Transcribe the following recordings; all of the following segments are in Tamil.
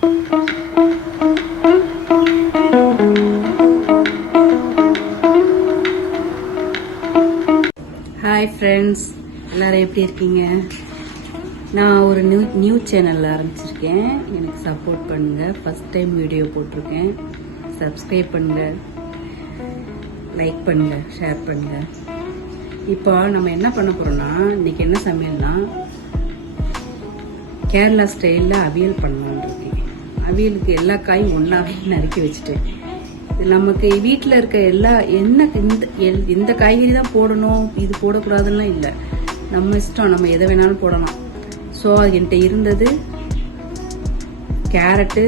ஹாய் ஃப்ரெண்ட்ஸ், எல்லோரும் எப்படி இருக்கீங்க? நான் ஒரு நியூ சேனலில் ஆரம்பிச்சிருக்கேன். எனக்கு சப்போர்ட் பண்ணுங்கள். ஃபஸ்ட் டைம் வீடியோ போட்டிருக்கேன். சப்ஸ்கிரைப் பண்ணுங்கள், லைக் பண்ணுங்கள், ஷேர் பண்ணுங்கள். இப்போ நம்ம என்ன பண்ண போகிறோம்னா, இன்றைக்கி என்ன சமையல்னா கேரளா ஸ்டைலில் அவியல் பண்ணலான்னு இருக்கேன். அவியலுக்கு எல்லா காயும் ஒன்றாவே நறுக்கி வச்சுட்டேன். நமக்கு வீட்டில் இருக்க எல்லா இந்த காய்கறி தான் போடணும், இது போடக்கூடாதுன்னா இல்லை, நம்ம இஷ்டம், நம்ம எதை வேணாலும் போடலாம். ஸோ அது என்கிட்ட இருந்தது கேரட்டு,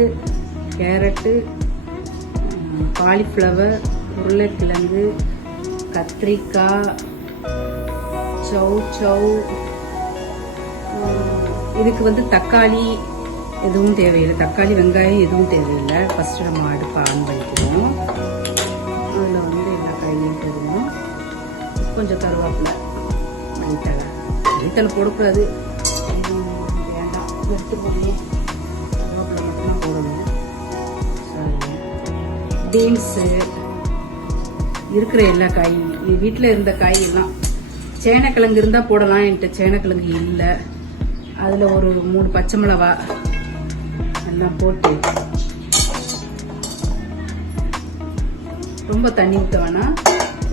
காலிஃப்ளவர், உருளைக்கிழங்கு, கத்திரிக்காய், சௌ இதுக்கு தக்காளி எதுவும் தேவையில்லை. தக்காளி, வெங்காயம் எதுவும் தேவையில்லை. ஃபஸ்ட்டு நம்ம அடுப்பை ஆன் பண்ணிக்கணும். அதில் எல்லா காய்கறியும் போடணும். கொஞ்சம் கருவேப்பிலை, மல்லித்தலை போடக்கூடாது, வேண்டாம், எடுத்து போடணும். கருவேப்பிலை மட்டும்தான் போடணும். பீன்ஸு, இருக்கிற எல்லா காயும், வீட்டில் இருந்த காயெல்லாம். சேனக்கிழங்கு இருந்தால் போடலாம், என்கிட்ட சேனக்கிழங்கு இல்லை. அதில் ஒரு 3 பச்சை மிளகா எல்லாம் போட்டு, ரொம்ப தண்ணி ஊற்ற வேணாம்,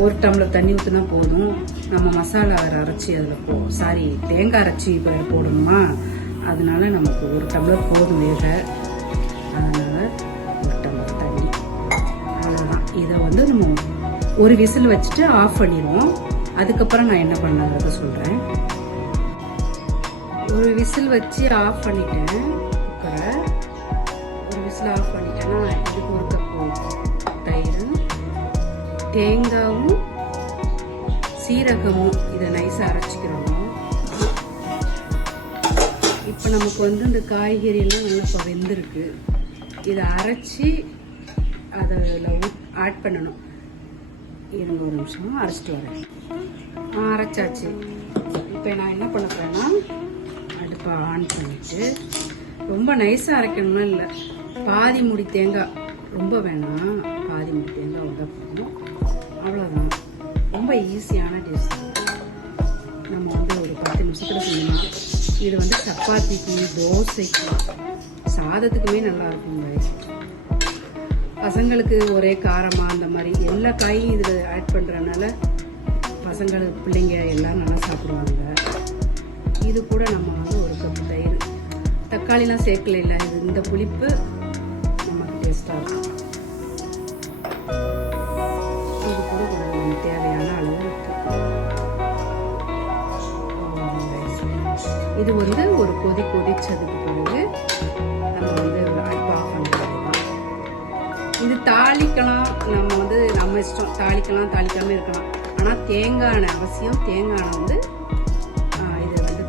1 டம்ளர் தண்ணி ஊற்றினா போதும். நம்ம மசாலா வேறு அரைச்சி அதில் தேங்காய் அரைச்சி போடணுமா, அதனால நமக்கு 1 டம்ளர் போதும் வேக. அதனால் 1 டம்ளர் தண்ணி, அவ்வளோதான். இதை நம்ம ஒரு விசில் வச்சுட்டு ஆஃப் பண்ணிடுவோம். அதுக்கப்புறம் நான் என்ன பண்ணலாங்கிறத சொல்கிறேன். ஒரு விசில் வச்சு ஆஃப் பண்ணிட்டேன். குக்கரை ஒரு விசில் ஆஃப் பண்ணிட்டேன்னா, இதுக்கு 1 கப்பு தயிர், தேங்காயும் சீரகமும் இதை நைஸாக அரைச்சிக்கிறோம். இப்போ நமக்கு இந்த காய்கறி எல்லாம் நல்லா இப்போ வெந்திருக்கு. இதை அரைச்சி அதில் ஆட் பண்ணணும். இருங்க, ஒரு நிமிஷம் அரைச்சிட்டு வரேன். அரைச்சாச்சு. இப்போ நான் என்ன பண்ண போறேன்னா, அடுப்பை ஆன் பண்ணிட்டு, ரொம்ப நைஸாக அரைக்கணும்னா இல்லை, பாதி முடி தேங்காய், ரொம்ப வேணாம், பாதி முடி தேங்காய் வந்தால் போதும். அவ்வளோதான். ரொம்ப ஈஸியான டிஷ். நம்ம ஒரு 10 நிமிஷத்தில் செய்யணும். இது சப்பாத்திக்கு, தோசைக்கு, சாதத்துக்குமே நல்லா இருக்குங்க. பசங்களுக்கு ஒரே காரமாக அந்த மாதிரி எல்லா காயும் இதில் ஆட் பண்ணுறதுனால பசங்களுக்கு, பிள்ளைங்க எல்லாம் நல்லா சாப்பிடுவாங்க. இது கூட நம்ம 1 கப்பு தயிர், தக்காளிலாம் சேர்க்கல, இல்லை, இந்த புளிப்பு நமக்கு டேஸ்டாக இருக்கும். இது கூட கொஞ்சம் தேவையான அளவு இருக்கு. இது ஒரு கொதிச்சதுக்கு பிறகு நம்ம அடுப்பு ஆஃப் பண்ணிக்கலாம். இது தாளிக்கலாம், நம்ம இஷ்டம், தாளிக்கலாம், தாளிக்காமல் இருக்கலாம். ஆனால் தேங்காய் எண்ணெய் அவசியம். தேங்காய் எண்ணெய்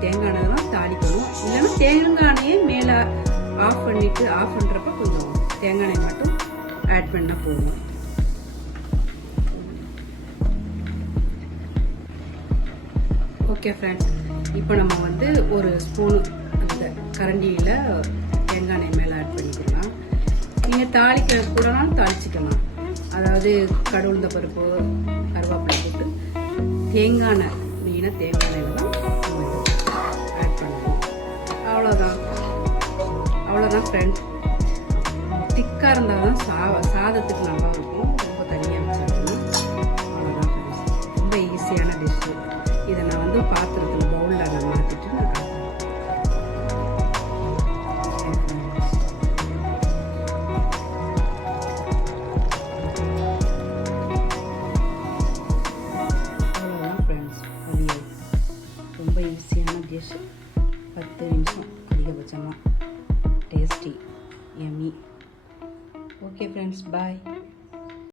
தேங்காய் எண்ணெய் தான் தாளிக்கணும். இல்லைன்னா தேங்காய் எண்ணெயே மேலே ஆஃப் பண்ணிட்டு, ஆஃப் பண்ணுறப்ப கொஞ்சம் தேங்காய் எண்ணெய் மட்டும் ஆட் பண்ணால் போதும். ஓகே ஃப்ரெண்ட்ஸ், இப்போ நம்ம ஒரு ஸ்பூனு அந்த கரண்டியில் தேங்காய் எண்ணெய் மேலே ஆட் பண்ணிக்கலாம். நீங்கள் தாளிக்க கூடனாலும் தாளிச்சிக்கலாம். அதாவது கடுகுளுந்த பருப்பு, கருவேப்பிலை போட்டு தேங்காய் எண்ணெய், மெயினாக தேங்காய் எண்ணெயில் தான் ஆட் பண்ணணும். அவ்வளோதான் ஃப்ரெண்ட்ஸ். திக்காக இருந்தால் தான் சாதத்துக்கு நல்லா இருக்கும். ரொம்ப தனியாக வச்சிருக்கணும். அவ்வளோதான் ஃப்ரெண்ட்ஸ். ரொம்ப ஈஸியான டிஷ்ஷு. இதை நான் பாத்திரத்தில் பவுலில் நான் மாற்றிட்டு நான் காட்டுறேன். அவ்வளோதான் ஃப்ரெண்ட்ஸ். ரொம்ப ஈஸியான டிஷ். 10 நிமிஷம் அதிகபட்சமாக. Tasty, yummy. ஓகே ஃப்ரெண்ட்ஸ், பாய்.